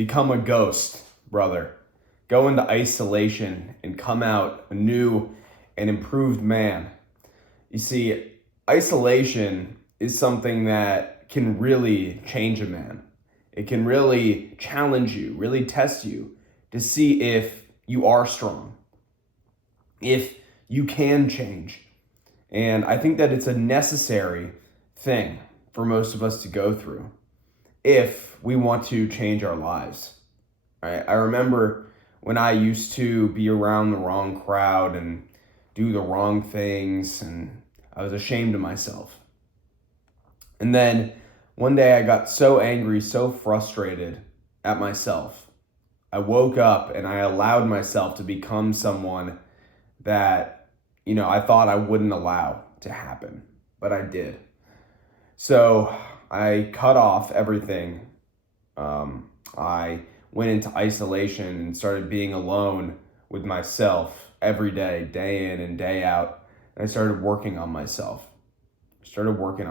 Become a ghost, brother. Go into isolation and come out a new and improved man. You see, isolation is something that can really change a man. It can really challenge you, really test you to see if you are strong, if you can change. And I think that it's a necessary thing for most of us to go through if we want to change our lives. Right? I remember when I used to be around the wrong crowd and do the wrong things, and I was ashamed of myself. And then one day I got so angry, so frustrated at myself. I woke up and I allowed myself to become someone that, I thought I wouldn't allow to happen, but I did. So I cut off everything. I went into isolation and started being alone with myself every day, day in and day out. And I started working on myself. Started working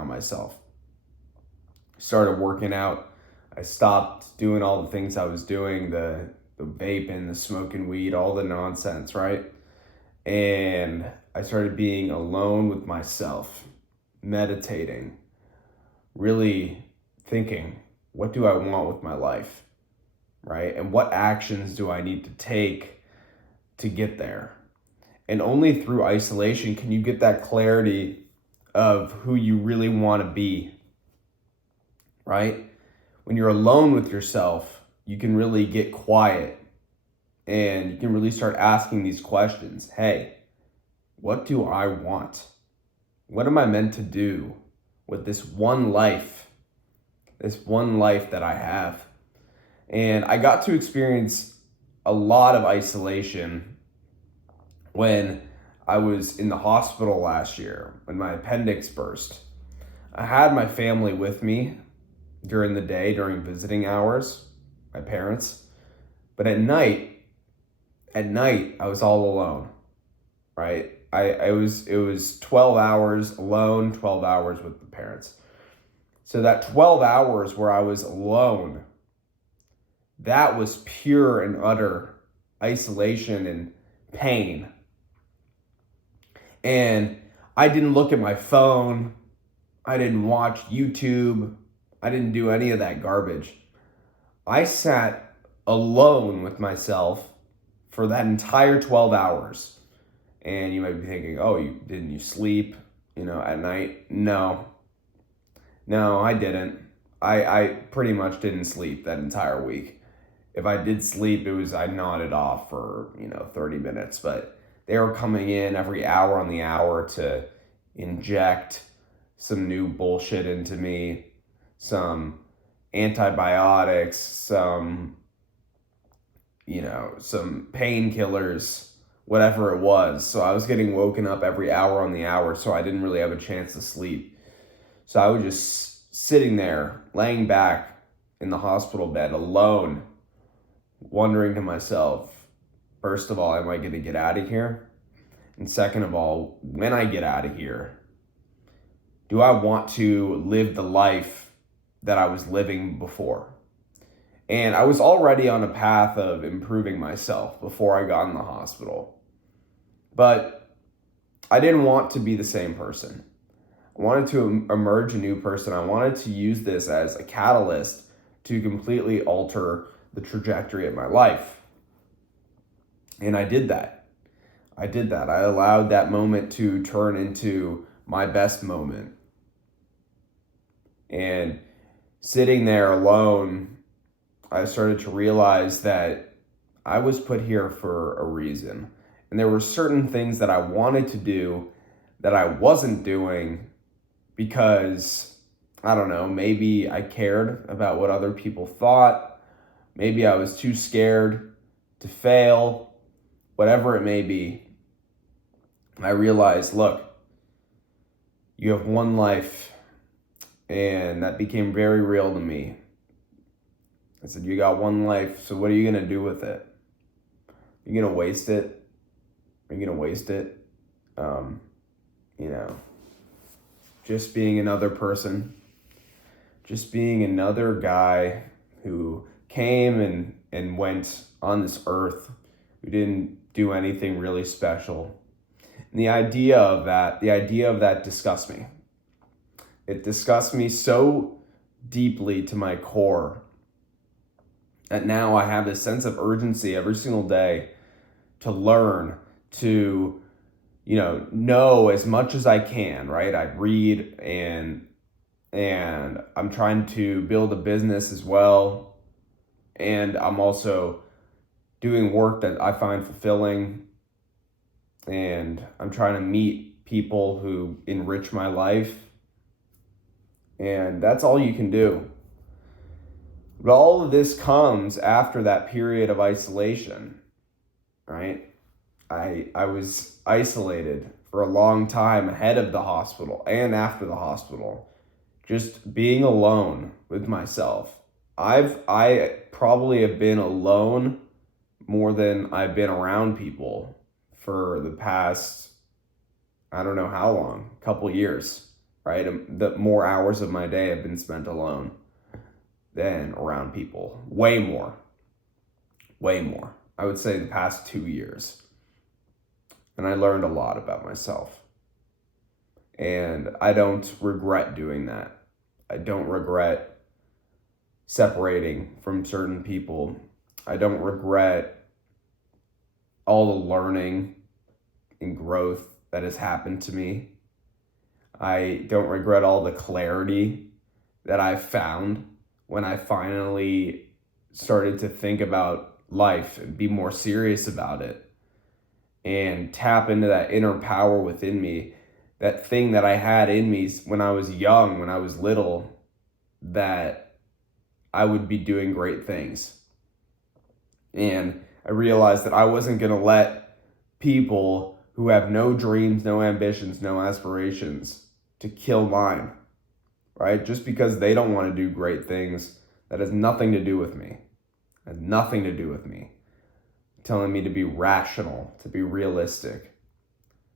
out. I stopped doing all the things I was doing, the vaping, the smoking weed, all the nonsense, right? And I started being alone with myself, meditating, really thinking, what do I want with my life, right? And what actions do I need to take to get there? And only through isolation can you get that clarity of who you really want to be, right? When you're alone with yourself, you can really get quiet and you can really start asking these questions. Hey, what do I want? What am I meant to do with this one life that I have? And I got to experience a lot of isolation when I was in the hospital last year, when my appendix burst. I had my family with me during the day, during visiting hours, my parents. But at night, I was all alone, right? It was 12 hours alone, 12 hours with the parents. So that 12 hours where I was alone, that was pure and utter isolation and pain. And I didn't look at my phone. I didn't watch YouTube. I didn't do any of that garbage. I sat alone with myself for that entire 12 hours. And you might be thinking, oh, didn't you sleep, at night? No, I didn't. I pretty much didn't sleep that entire week. If I did sleep, I nodded off for, 30 minutes, but they were coming in every hour on the hour to inject some new bullshit into me, some antibiotics, some painkillers, whatever it was. So I was getting woken up every hour on the hour, so I didn't really have a chance to sleep. So I was just sitting there, laying back in the hospital bed alone, wondering to myself, first of all, am I going to get out of here? And second of all, when I get out of here, do I want to live the life that I was living before? And I was already on a path of improving myself before I got in the hospital. But I didn't want to be the same person. I wanted to emerge a new person. I wanted to use this as a catalyst to completely alter the trajectory of my life. And I did that. I allowed that moment to turn into my best moment. And sitting there alone, I started to realize that I was put here for a reason. And there were certain things that I wanted to do that I wasn't doing because, I don't know, maybe I cared about what other people thought. Maybe I was too scared to fail, whatever it may be. I realized, look, you have one life, and that became very real to me. I said, you got one life, so what are you going to do with it? Are you going to waste it? Just being another person, just being another guy who came and went on this earth. We didn't do anything really special. And the idea of that disgusts me. It disgusts me so deeply to my core that now I have this sense of urgency every single day to learn, to, know as much as I can, right? I read and I'm trying to build a business as well. And I'm also doing work that I find fulfilling. And I'm trying to meet people who enrich my life. And that's all you can do. But all of this comes after that period of isolation, right? I was isolated for a long time ahead of the hospital and after the hospital. Just being alone with myself. I probably have been alone more than I've been around people for the past, I don't know how long, couple years, right? The more hours of my day have been spent alone than around people. Way more. I would say the past 2 years. And I learned a lot about myself. And I don't regret doing that. I don't regret separating from certain people. I don't regret all the learning and growth that has happened to me. I don't regret all the clarity that I found when I finally started to think about life and be more serious about it and tap into that inner power within me, that thing that I had in me when I was young, when I was little, that I would be doing great things. And I realized that I wasn't going to let people who have no dreams, no ambitions, no aspirations to kill mine, right? Just because they don't want to do great things, that has nothing to do with me. It has nothing to do with me. Telling me to be rational, to be realistic.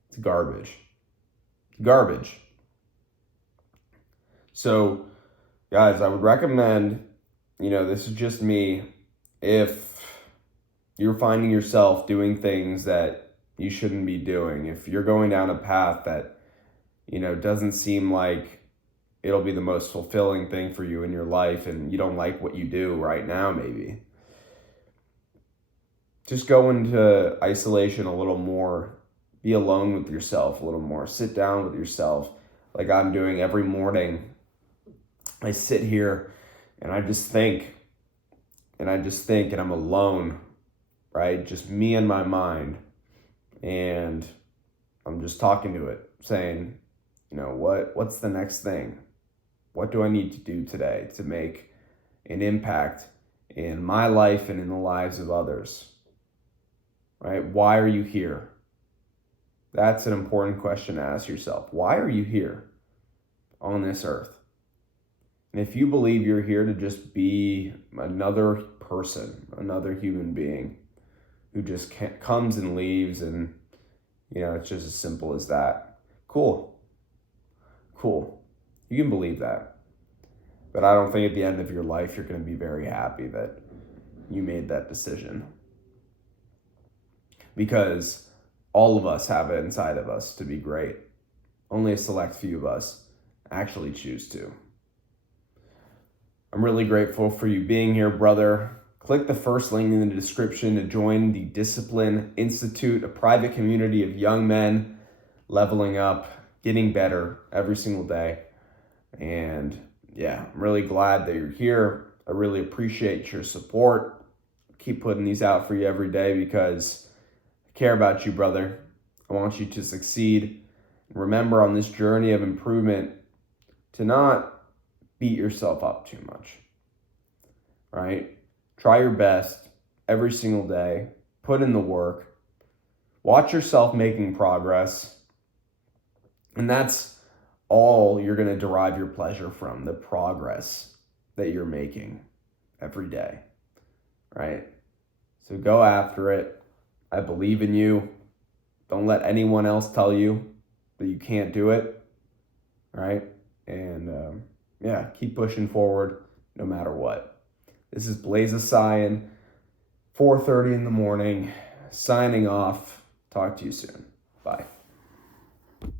It's garbage. Garbage. So, guys, I would recommend, this is just me, if you're finding yourself doing things that you shouldn't be doing, if you're going down a path that, doesn't seem like it'll be the most fulfilling thing for you in your life and you don't like what you do right now, maybe, just go into isolation a little more. Be alone with yourself a little more. Sit down with yourself like I'm doing every morning. I sit here and I just think and I'm alone, right? Just me and my mind. And I'm just talking to it, saying, what's the next thing? What do I need to do today to make an impact in my life and in the lives of others? Right? Why are you here? That's an important question to ask yourself. Why are you here on this earth? And if you believe you're here to just be another person, another human being who just comes and leaves and, it's just as simple as that. Cool. You can believe that. But I don't think at the end of your life you're going to be very happy that you made that decision. Because all of us have it inside of us to be great. Only a select few of us actually choose to. I'm really grateful for you being here, brother. Click the first link in the description to join the Discipline Institute, a private community of young men leveling up, getting better every single day. And yeah, I'm really glad that you're here. I really appreciate your support. Keep putting these out for you every day because I care about you, brother. I want you to succeed. Remember on this journey of improvement to not beat yourself up too much, right? Try your best every single day. Put in the work. Watch yourself making progress. And that's all you're going to derive your pleasure from, the progress that you're making every day, right? So go after it. I believe in you. Don't let anyone else tell you that you can't do it, right? And keep pushing forward no matter what. This is Blaze Cyan, 4:30 in the morning, signing off. Talk to you soon. Bye.